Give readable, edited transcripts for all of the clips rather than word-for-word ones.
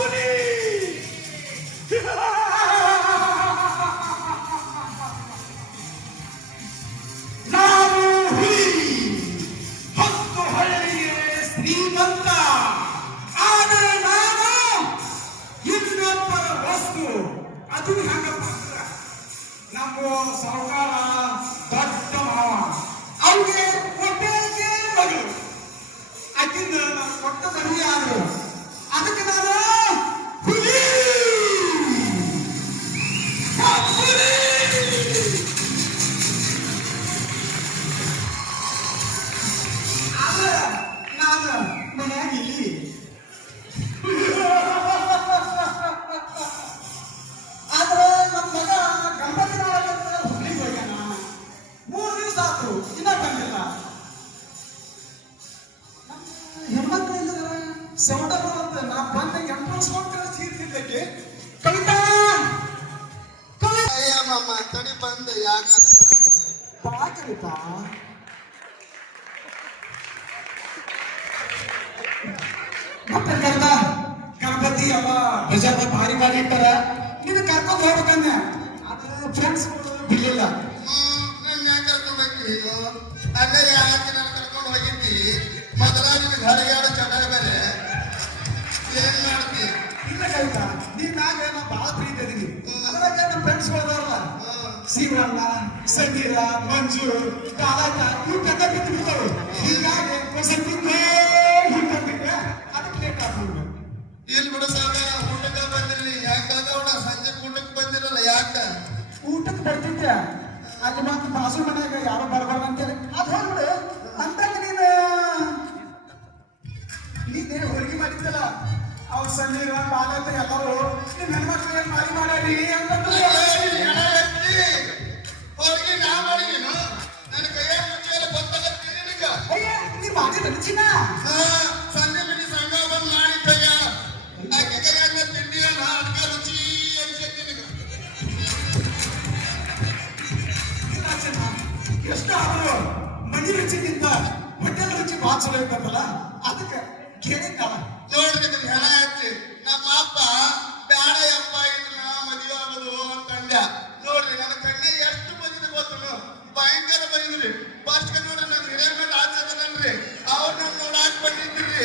ಹುಲಿ ನಾನು ಹುಲಿ 10 ಹಳ್ಳಿಗೆ ಶ್ರೀಮಂತ. ಆದರೆ ನಾನು ಇನ್ನೊಬ್ಬರ ವಸ್ತು. ಅದು ಹೆಂಗಪ್ಪ ಅಂದ್ರೆ ನಮ್ಮ ಸಾಹುಕಾರ ದೊಡ್ಡ ಮಾವ ಅವ್ರಿಗೆ ಒಬ್ಬರಿಗೆ ಮಗಳು. ಆಕಿಂದ ನಾನು ಕೊಟ್ಟ ಮದುವೆ ಆದ್ರು. ಅದಕ್ಕೆ ನಾನು ಹುಲಿ ಹುಲಿ. ಆದ್ರೆ ನಾನು ಮನ್ಯಾಗ ಇಲ್ಲಿ ಆದ್ರೆ ನಮ್ಮ ಮಗ ಗಣಪತಿ ನಾಳಕ್ಕೆ ಹುಬ್ಳಿಗೆ ಹೋಗ್ಯಾನ. 3 ದಿವಸ ಆತು, ಇನ್ನ ಬಂದಿಲ್ಲ. ಹೆಣ್ಮಕ್ಳು ಇಲ್ಲದ್ರ ಸೌಂಡ ಬರುತ್ತೆ. ನಾ ಬಂದ ಎಂಟ್ರನ್ಸ್ಕೊಂಡು ಸೀರ್ತಿದ್ದಕ್ಕೆ ಕವಿತಾ ಮಾಮ ತಡಿ ಬಂದ ಯಾಕ ಬಾ ಕವಿತಾ. ಮತ್ತೆ ಕರ್ದ ಗಣಪತಿ ಅವ ಬಜಾರ್ದ ಭಾರಿ ಭಾರಿ ಇಟ್ಟಾರ. ನೀನು ಕರ್ಕೊಂಡು ಹೋಗ್ಬೇಕಂದ. ಅದು ಫ್ರೆಂಡ್ಸ್ ಬಿಡ್ಲಿಲ್ಲ. ನನ್ನ ಯಾಕೆ ಕರ್ಕೊಂಡ್ಬೇಕು? ಅಲ್ಲೇ ಯಾಕೆ ನಾನು ಕರ್ಕೊಂಡು ಹೋಗಿದ್ದಿ? ಮೊದಲ ನಿನಗೆ ಹರಿಯಾಡ ಚಟ ಮೇಲೆ ಏನ್ ಮಾಡ್ತಿ? ಇಲ್ಲ ಕವಿತಾ, ನೀನ್ ಮ್ಯಾಗ ನಾ ಭಾಳ ಪ್ರೀತಿ ಇದೀನಿ. ಅದ್ರಾಗ ನಮ್ಮ ಫ್ರೆಂಡ್ಸ್ ಹೋದವ್ರಲ್ಲ, ಶಿವಣ್ಣ, ಸಮೀರ, ಮಂಜು, ಕಾಲಾಟ, ಇವು ಕಥ ಬಿದ್ದು ಬಿಡ್ತಾವೆ. ಹೀಗಾಗಿ ಸ್ವಲ್ಪ ಹಿಂಗೆ ಅದಕ್ಕೆ ಲೇಟ್ ಆಗ್ಬೋದು. ಇಲ್ಲಿ ಬಿಡು ಸಾಕ, ಊಟಕ್ಕೆ ಬಂದಿರಲಿ. ಯಾಕಾಗೌಡ ಸಂಜೆ ಊಟಕ್ಕೆ ಬಂದಿರಲ್ಲ ಯಾಕ? ಊಟಕ್ಕೆ ಬರ್ತಿದ್ದೆ. ಅಲ್ಲಿ ಮಾತ್ರ ಬಾಸು ಮನೆಯಾಗ ಯಾರು ಬರಬಾರ್ದು ಅಂತೇಳಿ ಅದು ಹೋಗ್ಬಿಡು. ಅಂದಾಗ ನೀನೇನು ಹೊರಗೆ ಮಾಡಿದ್ದಲ್ಲ, ಅವ್ರ ಸಮೀರ ಬಾಲಕ ಎಲ್ಲರೂ ನಿಮ್ಮ ಹೆಣ್ಮಕ್ಳು ಏನ್ ಮಾಡ್ಯಾರಿ ಅಂತಂದ್ರೆ ಹೋಗಿ ನಾ ಮಾಡಿದೀನು. ನನ್ನ ಕೈಯಾಗ ಮುಚ್ಚಿಯಲ್ಲ ಗೊತ್ತಾಗತ್ತೀನಿ ನಿನಗ. ಅಯ್ಯ ನೀ ಮಾಡಿದ ಚಿನ್ನ ಸಂಜೆ ಬಿಡಿ ಸಂಘ ಬಂದು ಮಾಡಿದ್ದಯ್ಯ. ಆಕೆ ಕೈಯಾಗ ತಿಂಡಿಯ ನಾಟಕ ರುಚಿ ಅನ್ಸೈತಿ ನಿನಗ. ಎಷ್ಟು ಆದ್ರೂ ಮನಿ ರುಚಿಗಿಂತ ಹೋಟೆಲ್ ರುಚಿ ಭಾಳ ಚಲೋ ಇರ್ತದಲ್ಲ, ಅದಕ್ಕೆ ಕೇಳಿದ್ದಾಳ. ನೋಡ್ರಿ ಹೆಣ ಹಚ್ಚಿ ನಮ್ಮ ಅಪ್ಪ ಬ್ಯಾಡ ಯಪ್ಪ ಇದನ್ನ ಮದುವೆ ಆಗೋದು ಅಂತಂದ. ನೋಡ್ರಿ ನನ್ನ ಕಣ್ಣೆ ಎಷ್ಟು ಬಂದಿದೆ ಗೊತ್ತು, ಭಯಂಕರ ಬಂದಿದ್ರಿ. ಫಸ್ಟ್ ನೋಡ್ರಿ ನನ್ನ ಹಿರೇಮಠ ಆಚರಣೆ ಅವ್ರು ನಾನು ನೋಡಾಕ್ ಬಂದಿದ್ರಿ.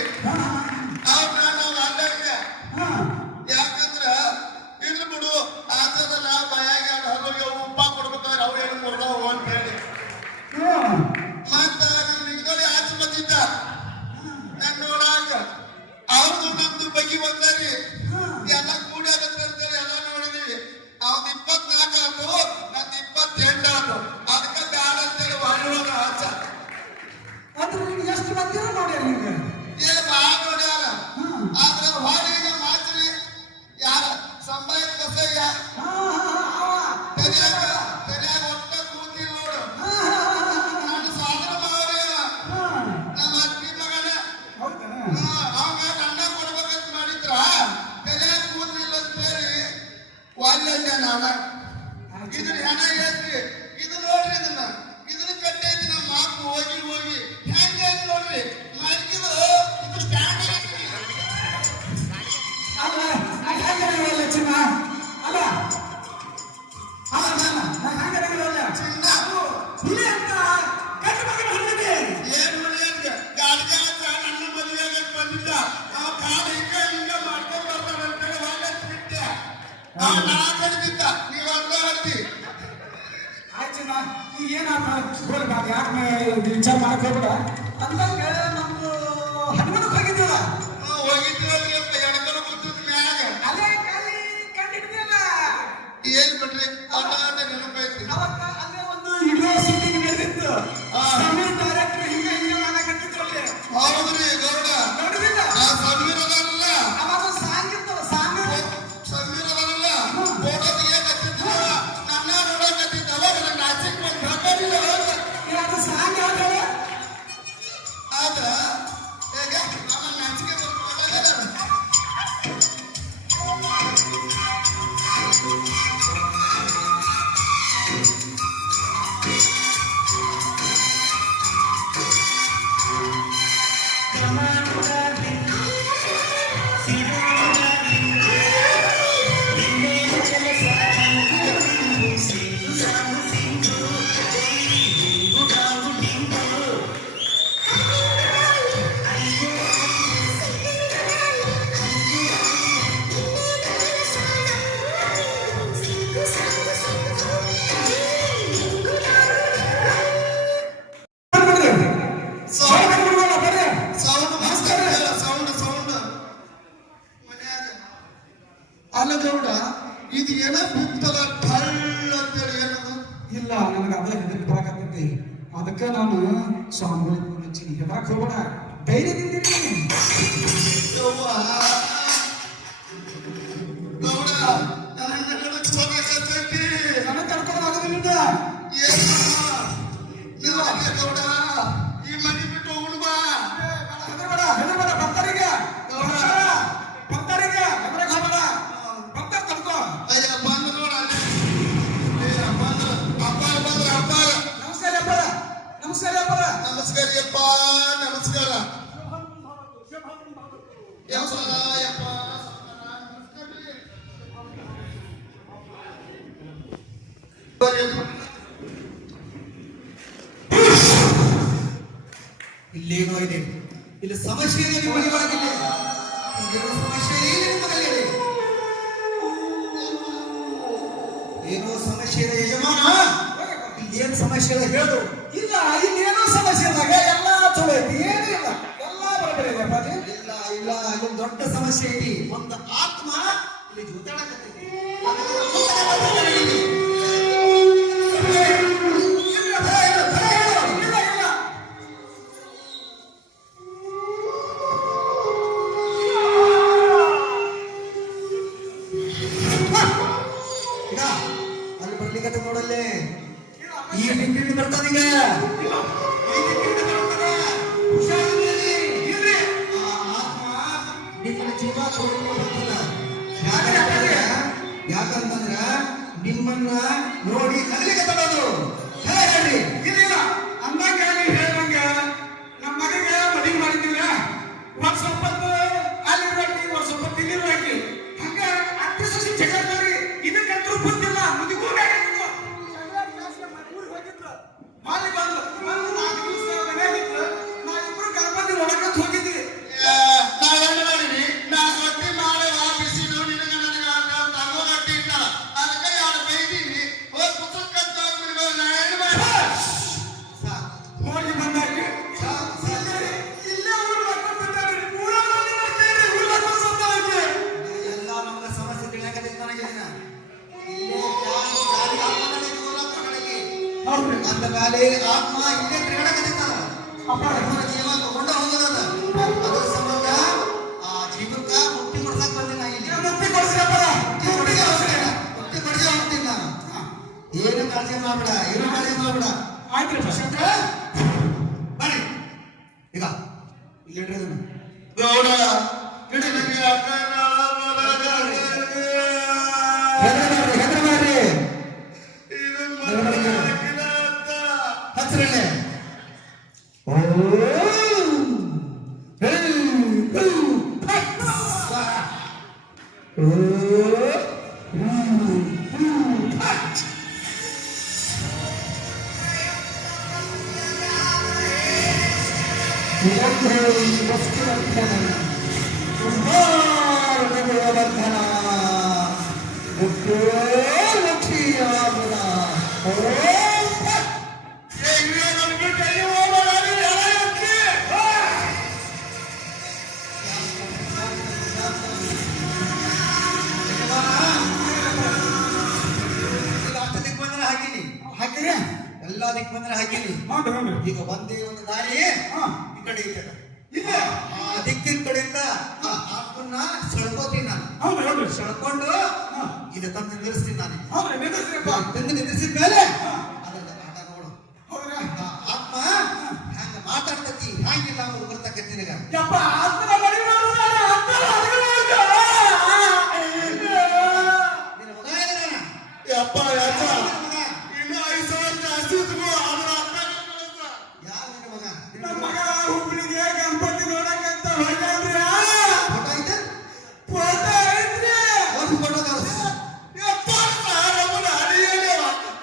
ಅವ್ರನ್ನ ನಾವು ಅಲ್ಲಾಡಿದೆ. ಯಾಕಂದ್ರ ಇರ್ಲಿ ಬಿಡು ಆಚರಣ ಭಯಾಗ ಹಲವು ಉಪ್ಪ ಕೊಡ್ಬೇಕಾದ್ರೆ ಅವು ಏನು ಕೊಡೋವು ಅಂತ ಹೇಳಿ ಮತ್ತ ನನ್ನ ನಿಂಗೋಳಿ ಆಚೆ ಬಂದಿದ್ದ ನಾನು ನೋಡಾಕ. ಅವ್ರದ್ದು ನಮ್ದು ಬಗ್ಗೆ ಬಂದಾರಿ. ಎಲ್ಲ ಕೂಡಿ ಆಗತ್ತಂತೇಳಿ ಎಲ್ಲ ನೋಡಿದೀವಿ. ಅವ್ನ 24 ಆತು, ನಂದು 28 ಆತು. ಅದಕ್ಕೆ ಬ್ಯಾಡ ಅಂತೇಳಿ ಹೊರಡೋಣ ಆಚ. ಅಂದ್ರೆ ನೀನು ಎಷ್ಟು ಮಂದಿರ ನೋಡ್ಯಾರ ನಿಂಗೆ? ಏ ಬಾ ನೋಡ್ಯಾರ. ಆದ್ರೆ ಹೊರಗೆ ಮಾತ್ರಿ ಯಾರ ಸಂಬಾಯಿ ಕಸಯ್ಯ ಸರಿಯಾಗ ಒಟ್ಟ ಕೂತಿ ನೋಡು. ನಾನು ಸಾಧನ ಮಾಡೋರೇವ ನಮ್ಮ ಅತ್ತಿ ಮಗನ. ಅವಾಗ ನನ್ನ ಕೊಡ್ಬೇಕಂತ ಮಾಡಿದ್ರ ಸರಿಯಾಗ ಕೂದಲಿಲ್ಲ ಅಂತ ಹೇಳಿ ವಾಲ್ಯ ನಾನ. ಇದ್ರ ಹೆಣ ಐತ್ರಿ. ಇದು ನೋಡ್ರಿ ಇದನ್ನ ಕಟ್ಟೈತಿ ನಮ್ಮ ಮಾಪು ಹೋಗಿ ಹೋಗಿ ಹೆಂಗ ನೋಡ್ರಿ ಮರಿಕಿದು ಇದು ಸ್ಟ್ಯಾಂಡ್ ಐತ್ರಿ. ಅಲ್ಲ ಹೆಂಗಿರಲ್ಲ ಚಿನ್ನ. ಅಲ್ಲ ನಾನು ಹೆಂಗಿರಲ್ಲ ಚಿನ್ನ ಹುಲಿ ಅಂತ ಗಂಡು ಮಗನ ಹೊಂದಿದೆ. ಏನ್ ಹುಲಿ ಅಂತ ಗಾಡಿಗೆ ನನ್ನ ಮದುವೆಗೆ ಬಂದಿದ್ದ. ನಾವು ಕಾಲ ಹಿಂಗ ಮಾಡ್ಕೊಂಡು ಬರ್ತಾನಂತೇಳಿ ವಾಗತ್ ಬಿಟ್ಟೆ. ನಾ ಕಡಿದಿದ್ದ ನೀವು ಅರ್ಧ ಹತ್ತಿ. ಆಯ್ತು ಚಿನ್ನ, ಈಗ ಏನಾಗ ಹೋಗ್ಬಾರ್ದು. ಯಾಕೆ ವಿಚಾರ ಮಾಡಕ್ ಹೋಗ್ಬಿಡ. ಅಂದಾಗ ನಮ್ದು ಹನುಮನಕ್ಕೆ ಹೋಗಿದ್ದೀವಲ್ಲ, ಹೋಗಿದ್ದೀವಲ್ಲಿ ಅಂತ ಎಡಕಲು ಕೂತಿದ್ ಮ್ಯಾಗ ಅಲ್ಲೇ ಖಾಲಿ ಕಂಡಿದ್ದೀವಲ್ಲ. ಏನ್ ಬಿಡ್ರಿ ಆಟ ನೆನಪೈತಿ. ಅವತ್ತ ಅಲ್ಲೇ ಒಂದು ಯೂನಿವರ್ಸಿಟಿ ನಡೆದಿತ್ತು. ಸಮೀರ್ ಡೈರೆಕ್ಟರ್ ಹಿಂಗೆ ಮಾಡಕತ್ತಿದ್ರಲ್ಲಿ. ಹೌದ್ರಿ ಗೌಡ ನೋಡಿದಿಲ್ಲ? ಸಮೀರ್ ಅದಾರಲ್ಲ, ಅವಾಗ ಸಾಂಗ್ ಇರ್ತಲ್ಲ, ಸಾಂಗ್ ಸಮೀರ್ ಅದಾರಲ್ಲ ಫೋಟೋ ತೆಗಿಯಕತ್ತಿದ್ರು. ನನ್ನ ನೋಡಕತ್ತಿದ್ದ. ಅವಾಗ ನನ್ನ ಆಚೆಗೆ ಬಂದು ಹಾಕೊಂಡಿಲ್ಲ. ಅದು ಸಾಂಗ್ ಯಾವ್ದು? ಆದ್ರ ಅಲ್ಲ ಗೌಡ ಇದು ಏನ ಬಿತ್ತಲ ಠಳ್ಳ ಅಂತೇಳಿ ಏನದು ಇಲ್ಲ ನನಗೆ ಅದ ಹೆದರಿಕೆ ಬರಾಕತ್ತೈತಿ ಅದಕ್ಕೆ ನಾನು ಸ್ವಾಮಿಗಳಿಗೆ ಹಚ್ಚಿ ಹೆದರಕ್ ಹೋಗೋಣ ಧೈರ್ಯದಿಂದಿರಿ ಯವ್ವ ಗೌಡ ನನ್ನ ಕಡೆ ಹೋಗಕತ್ತೈತಿ ನನಗೆ ಕರ್ಕೊಂಡು ಆಗೋದಿಲ್ಲ ಏನ ಇಲ್ಲ ಗೌಡ ಈ ಮನೆ ಬಿಟ್ಟು ಹೋಗುಣ ಬಾ ಹೆದರ್ಬೇಡ ಭಕ್ತರಿಗೆ ಭಕ್ತರಿಗೆ ಹೆದರಕ್ ಹೋಗಬೇಡ ಭಕ್ತರ ಕರ್ಕೋ ಅಯ್ಯ ಬಂದು ನೋಡ ಬಂದ್ರು ಅಪ್ಪಾರ ಬಂದ್ರು ಅಪ್ಪಾರ ನಮಸ್ಕಾರ ಅಪ್ಪರ ನಮಸ್ಕಾರ ಅಪ್ಪರ ನಮಸ್ಕಾರ ಯಪ್ಪ ನಮಸ್ಕಾರ ಯಪ್ಪ ಯಪ್ಪ ಇಲ್ಲೇನೋ ಇದೆ ಇಲ್ಲಿ ಸಮಸ್ಯೆ ಇದೆ ನಿಮಗೆ ಒಳಗಿದೆ ಇಲ್ಲೇನೋ ಸಮಸ್ಯೆ ಇದೆ ನಿಮ್ಮಲ್ಲಿ ಏನೋ ಸಮಸ್ಯೆ ಇದೆ ಯಜಮಾನ ಇಲ್ಲೇನು ಸಮಸ್ಯೆ ಇದೆ ಹೇಳು ಇಲ್ಲ ಇಲ್ಲೇನೋ ಸಮಸ್ಯೆ ಇದ್ದಾಗ ಎಲ್ಲ ಚಲೋ ಐತಿ ಏನೂ ಇಲ್ಲ ಎಲ್ಲ ಬರಬರಿ ಇದೆ ಅಪ್ಪಾಜಿ ಇಲ್ಲ ಇಲ್ಲ ಇಲ್ಲೊಂದು ದೊಡ್ಡ ಸಮಸ್ಯೆ ಐತಿ ಒಂದು ಆತ್ಮ ಇಲ್ಲಿ ಜೊತೆಯಾಡಕತ್ತೈತಿ ಅಲ್ಲಿ ಬರ್ಲಿಕ್ಕೆ ನೋಡಲ್ಲೇ ಈ ಡಿಗ್ರಿ ಬರ್ತದೀಗ ನಿಮ್ಮ ಜೀವ ಯಾಕಂತಂದ್ರ ನಿಮ್ಮನ್ನ ನೋಡಿ ಕದಲಿಕ್ಕೆ ತಗೋದು ಹೇಳ್ರಿ ಇಲ್ಲ ಅಂದಂಗ ನೀವು ಹೇಳ್ದಂಗ ನಮ್ಮ ಮಗಗೆ ಮದುವೆ ಮಾಡಿದ್ದೀವಿ ಒಂದ್ ಸ್ವಲ್ಪ ಅಲ್ಲಿ ಹಾಕಿ ಒಂದ್ ಸ್ವಲ್ಪ ತಿಂದಿರು ಹಾಕಿ ಹಂಗ ಅತ್ತೆ ಸಸಿ ಜಗತ್ತವ್ರಿ ಇದಕ್ಕಂತೂ ಗೊತ್ತಿಲ್ಲ ಮುದುಕೂ ಮಾಲಿ ಬಂದು ಬಂದು 4 ದಿವಸ ಮನೆಯಾಗಿತ್ತು ನಾವಿಬ್ರು ಗಣಪತಿ ಒಳಗಂತ ಹೋಗಿದ್ವಿ ನಾವೇನು ಮಾಡಿದ್ವಿ ನಾ ರೊಟ್ಟಿ ಮಾಡಿ ಬಿಸಿ ನೋಡಿ ನನಗೆ ತಗೋ ರೊಟ್ಟಿ ಇಟ್ಟ ಅದಕ್ಕೆ ಯಾರು ಬೈದೀನಿ ಹೋಗಿ ಪುಸ್ತಕ ನಾ ಏನು ಮಾಡಿ ಹೋಗಿ ಬಂದಾಕಿ ಇಲ್ಲೇ ಊರು ಹಾಕೊಂಡಿದ್ದಾರೆ ಎಲ್ಲ ನಮ್ಗೆ ಸಮಸ್ಯೆ ತಿಳಿಯಾಕತ್ತೈತಿ ನನಗೆ ಅಂದ ಮೇಲೆ ಆತ್ಮ ಇಲ್ಲೇ ತಿರುಗಾಡಕತ್ತಿರ್ತಾರ ಅಪ್ಪನ ಜೀವ ತಗೊಂಡ ಹೋಗೋದದ ಅದ್ರ ಸಂಬಂಧ ಆ ಜೀವಕ್ಕ ಮುಕ್ತಿ ಕೊಡ್ಸಕ್ ಬಂದಿನ ಇಲ್ಲಿ ಮುಕ್ತಿ ಕೊಡ್ಸಿರಪ್ಪ ಮುಕ್ತಿ ಕೊಡ್ಸಿ ಹೋಗ್ತೀನಿ ನಾನು ಏನು ಕಾಳಜಿ ಮಾಡ್ಬೇಡ ಏನು ಕಾಳಜಿ ಮಾಡ್ಬೇಡ ಆಯ್ತು ಶಂಕರ ಬನ್ನಿ ಈಗ ಇಲ್ಲಿಡ್ರಿ ಅದನ್ನ ಗೌಡ ಕಿಡನಿಗೆ ಹೆದರಬೇಡ್ರಿ ಹಚ್ರಲ್ಲೇ ಎಲ್ಲಾ ದಿಕ್ಬಂಧನ ಹಾಕಿನಿ ಈಗ ಒಂದೇ ಒಂದು ದಾರಿ ಈ ಕಡೆ ಇದೆ ಇಲ್ಲ ಆ ದಿಕ್ಕಿನ ಕಡೆಯಿಂದ ಆ ಆತ್ಮನ್ನ ಸೆಳ್ಕೋತೀನಿ ನಾನು ಸೆಳ್ಕೊಂಡು ಇದು ತಂದು ನಿಲ್ಲಿಸ್ತೀನಿ ನಾನು ತಂದು ನಿಲ್ಲಿಸಿದ ಮೇಲೆ ಅದನ್ನ ಆಟ ನೋಡು ಆ ಆತ್ಮ ಹಂಗ ಮಾತಾಡ್ತತಿ ಹ್ಯಾಂಗಿಲ್ಲ ಅವ್ರು ಬರ್ತಕ್ಕಂಥ ನಿನಗ ನಿನ್ನ ಮಗ ಇದ್ದಾನ ಯಪ್ಪ ಯಪ್ಪ ಇನ್ನು 5,000 ಜಾಸ್ತಿ ಇದ್ವು ಆದ್ರೆ ಯಾರು ನಿನ್ನ ಮಗ ನಮ್ಮ ಮಗ ಹುಬ್ಳಿಗೆ ಗಣಪತಿ ನೋಡಕ್ಕಂತ ಹೊರಟ್ರಿ ಫೋಟೋ ಐತೆ ಫೋಟೋ ಐತ್ರಿ ಒಂದು ಫೋಟೋ ತೋರಿಸಿ ಯಪ್ಪ ನಮ್ಮನ್ನ ಅಡಿಯಲ್ಲಿ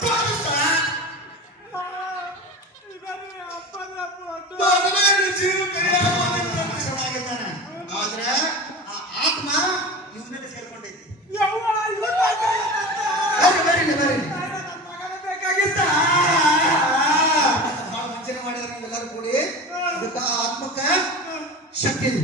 ತೋರಿಸ ಮಗನ ಜೀವ ಚೆನ್ನಾಗಿದ್ದಾನೆ ಆದ್ರೆ ಆ ಆತ್ಮ ಇವನಲ್ಲಿ ಸೇರ್ಕೊಂಡೈತಿ ಬರೀ ಬಹಳ ವಂಚನೆ ಮಾಡಿದ್ರೆ ನೀವೆಲ್ಲರೂ ಕೂಡಿ ಅದಕ್ಕ ಆತ್ಮಕ್ಕ ಶಕ್ತಿ ಇದೆ.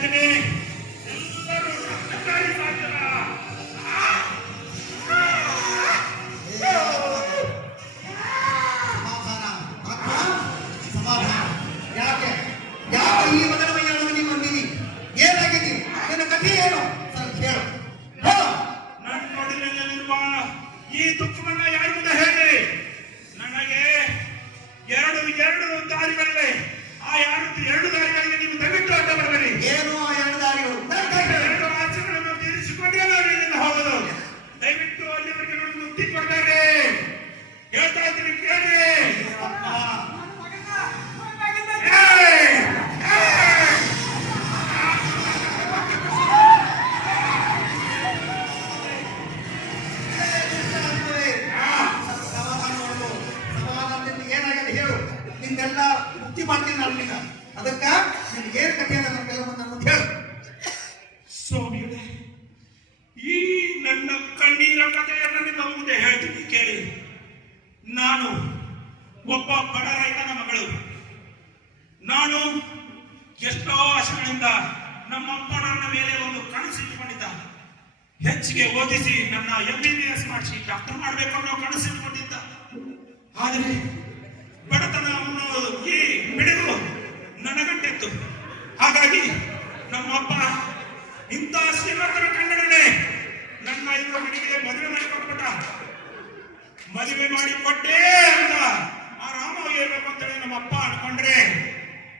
ಹೇಳ್ತೀನಿ, ಎಲ್ಲರೂ ನನ್ನಕ್ಕಾಗಿ ಸಾಧ್ಯಲ್ಲ. ಸಮಾಧಾನ ಆತ್ಮ, ಸಮಾಧಾನ. ಯಾಕೆ ಯಾಕೆ ಈ ಮೊದಲ ಮೈಯನ್ನು ನೀವು ಬಂದೀನಿ? ಏನಾಗಿದೆ ನಿನ್ನ ಕಥೆ ಏನು? ಸ್ವಲ್ಪ ಹೇಳು. ಹೇಳು. ನನ್ನ ನೋಡಿನಲ್ಲಿರುವ ಈ ದುಃಖವನ್ನ ಯಾರ ಮುಂದೆ ಹೇಳಿ? ನನಗೆ ಎರಡು ದಾರಿಗಳಿವೆ. ಆ ಎರಡು ದಾರಿಗಳಿಗೆ ನೀವು ದಯವಿಟ್ಟು ಅಡ್ಡ ಬರಬೇಡಿ. ಏನು ಆ ಎರಡು ದಾರಿಗಳು? ಎರಡು ಆಸೆಗಳನ್ನು ತೀರಿಸಿಕೊಂಡೇ ನಾನು ಇಲ್ಲಿಂದ ಹೋಗೋದು. ದಯವಿಟ್ಟು ಅಲ್ಲಿವರೆಗೆ ನೋಡಿ ಮುಕ್ತಿ ಕೊಡಬೇಡಿ. ಹೇಳ್ತಾ ಇದ್ದೀನಿ, ಕೇಳಿ. ಸಮಾಧಾನದಿಂದ ಏನಾಗಿದೆ ಹೇಳು. ನಿನ್ನೆಲ್ಲ ಮುಕ್ತಿ ಮಾಡ್ತೀನಿ ನಾನು ನಿನ್ನ. ಅದಕ್ಕ ನಿನ್ಗೆ ಏನ್ ಕಥೆ ಅದ ನಮ್ಗೆಲ್ಲ ಮುಂದೆ ಹೇಳು. ಸ್ವಾಮಿಗಳೇ, ಈ ನನ್ನ ಕಣ್ಣೀರ ಕಥೆಯನ್ನು ನಿಮ್ಮ ಮುಂದೆ ಹೇಳ್ತೀನಿ, ಕೇಳಿ. ನಾನು ಒಬ್ಬ ಬಡ ರೈತನ ಮಗಳು. ನಾನು ಎಷ್ಟೋ ವರ್ಷಗಳಿಂದ ನಮ್ಮಪ್ಪ ನನ್ನ ಮೇಲೆ ಒಂದು ಕನಸಿಟ್ಟುಕೊಂಡಿದ್ದ. ಹೆಚ್ಚಿಗೆ ಓದಿಸಿ ನನ್ನ MBBS ಮಾಡಿಸಿ ಡಾಕ್ಟರ್ ಮಾಡಬೇಕು ಅನ್ನೋ ಕನಸಿಟ್ಟುಕೊಂಡಿದ್ದ. ಆದರೆ ಬಡತನವನ್ನು ಈ ಬಿಡುಗು ನನಗಂಟಿತ್ತು. ಹಾಗಾಗಿ ನಮ್ಮಪ್ಪ ಇಂಥ ಶ್ರೀಮಂತರ ಕನ್ನಡನೆ ನನ್ನ ಇವರು ಮನೆಗೆ ಮದುವೆ ಮಾಡಿಕೊಟ್ಬಿಟ್ಟ. ಮದುವೆ ಮಾಡಿಕೊಟ್ಟೆ ಅಂತ ಆ ರಾಮ ಇರ್ಬೇಕು ಅಂತೇಳಿ ನಮ್ಮಪ್ಪ ಅನ್ಕೊಂಡ್ರೆ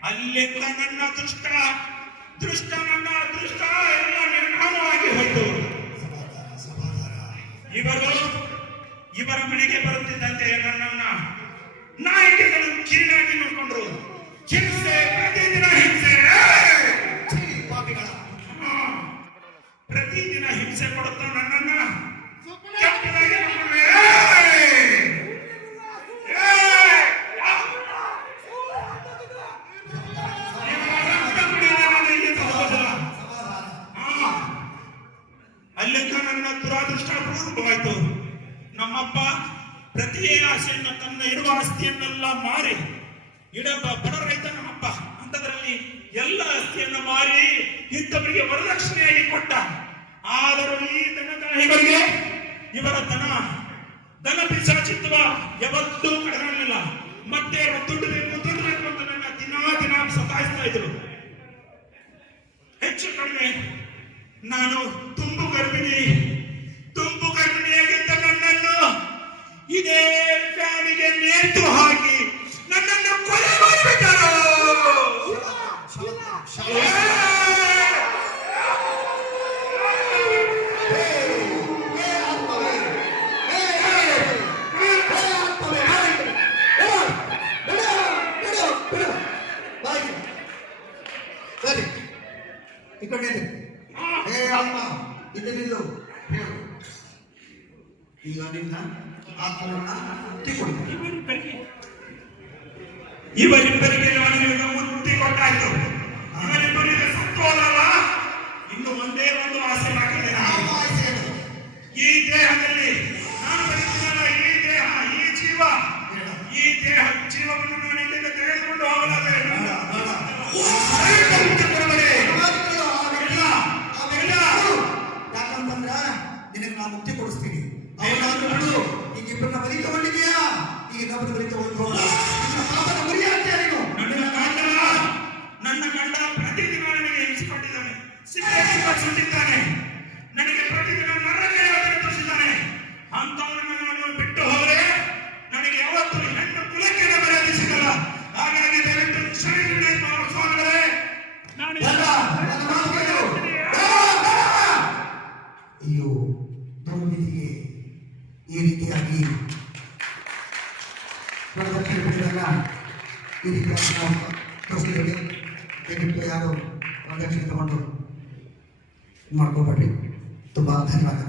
ಅಲ್ಲಿಂದ ನನ್ನ ದೃಷ್ಟ ನನ್ನ ಅದೃಷ್ಟ ಎಲ್ಲ ನಿರ್ನಾಮವಾಗಿ ಹೋಯ್ತು. ಇವರ ಮನೆಗೆ ಬರುತ್ತಿದ್ದಂತೆ ನನ್ನನ್ನ ನಾಯಕಿಗಳು ಕಿರಿನಾಗಿ ನೋಡ್ಕೊಂಡ್ರು. ಹಿಂಸೆ, ಪ್ರತಿದಿನ ಹಿಂಸೆ. ಪಾಪಿಗಳ ಪ್ರತಿದಿನ ಹಿಂಸೆ ಕೊಡುತ್ತಾ ನನ್ನನ್ನ ಕೆಟ್ಟದಾಗಿ ನೋಡ್ಕೊಂಡ್ರೆ. ಅಲ್ಲಿಂದ ನನ್ನ ದುರಾದೃಷ್ಟ ಪ್ರಾರಂಭವಾಯಿತು. ನಮ್ಮಪ್ಪ ಪ್ರತಿ ಆಸೆಯನ್ನು ತನ್ನ ಇರುವ ಆಸ್ತಿಯನ್ನೆಲ್ಲ ಮಾರಿ, ಇಡಬ ಬಡ ರೈತ ನಮ್ಮಪ್ಪ, ಅಂತದ್ರಲ್ಲಿ ಎಲ್ಲ ಆಸ್ತಿಯನ್ನು ಮಾರಿ ಇಂಥವರಿಗೆ ವರದಕ್ಷಿಣೆಯಾಗಿ ಕೊಟ್ಟ. ಆದರೂ ಈ ದನದಾಹಿಗಳಿಗೆ ಇವರ ದನ ಪಿಶಾಚಿತ್ವ ಯಾವತ್ತೂ ಕಡಿಮೆ. ಮತ್ತೆ ದುಡ್ಡು ಬೇಕು ಅಂತ ನನ್ನ ದಿನ ಸತಾಯಿಸ್ತಾ ಇದ್ರು. ಹೆಚ್ಚು ಕಡಿಮೆ ನಾನು ತುಂಬು ಗರ್ಭಿಣಿಯಾಗಿದ್ದ ನನ್ನನ್ನು ಇದೇ ಫ್ಯಾನಿಗೆ ನೇತು ಹಾಕಿ ನನ್ನನ್ನು ಕೊಲೆ ಮಾಡಿಬಿಟ್ಟರು. ಇದನ್ನು ಹೇಳು. ಈಗ ನಿನ್ನ ಆತ್ಮವನ್ನ ಮುಕ್ತಿಗೊಂಡು ಇವರಿಬ್ಬರಿಗೆ ನಾನು ಮುಕ್ತಿ ಕೊಟ್ಟಾಯ್ತು. ಇವರಿಬ್ಬರಿಗೆ ಸತ್ವಲ್ಲ, ಇನ್ನು ಒಂದೇ ಒಂದು ಆಸೆ ಬಾಕಿದೆ. ಈ ದೇಹದಲ್ಲಿ ನಾನು ಬದುಕಿದ ಈ ಜೀವವನ್ನು ನಾನು ಇಲ್ಲಿಂದ ತೆಗೆದುಕೊಂಡು ಹೋಗಲಾರೆ. ಯಾಕಂತಂದ್ರ ನಿನಗೆ ನಾನು ಮುಕ್ತಿ ಕೊಡಿಸ್ತೀನಿ. ಅವನಾದ್ರು ಈಗ ಇಬ್ಬರನ್ನ ಬಲಿ ತಗೊಂಡಿದ್ಯಾ, ಈಗ ಇನ್ನೊಬ್ಬರು ಬಲಿ ತಗೊಂಡು ಪಾಪದ ಗುರಿ ಆಗ್ತೀಯ ನೀನು. ನನ್ನ ಗಂಡ ಪ್ರತಿದಿನ ನನಗೆ ಹಿಂಸಿಕೊಂಡಿದ್ದಾನೆ, ಸಿಗರೇಟ್ ಸುಟ್ಟಿದ್ದಾನೆ, ನನಗೆ ಪ್ರತಿದಿನ ನರಕ ತೋರಿಸಿದ್ದಾನೆ. ಅಂತವರನ್ನು ನಾನು ಬಿಟ್ಟು ಹೋದ್ರೆ ನನಗೆ ಯಾವತ್ತೂ ಹೆಣ್ಣು ಕುಲಕ್ಕೆ ಮರ್ಯಾದೆ ಸಿಗಲ್ಲ. ಹಾಗಾಗಿ ದಯವಿಟ್ಟು ಕ್ಷಮಿಸಿ ಸ್ವಾಮಿಗಳೇ. ಅಯ್ಯೋ, ದ್ರೌಪದಿಗೆ ಈ ರೀತಿಯಾಗಿ ವರದಕ್ಷಿಣೆ ಬಿಟ್ಟಿರಲ್ಲ. ಈ ರೀತಿಯಾಗಿ ನಾವು ಪ್ರಶ್ನೆಗಳಿಗೆ ದಯವಿಟ್ಟು ಯಾರು ವರದಕ್ಷಿಣೆ ತಗೊಂಡು ಮಾಡ್ಕೋಬೇಡ್ರಿ. ತುಂಬ ಧನ್ಯವಾದ.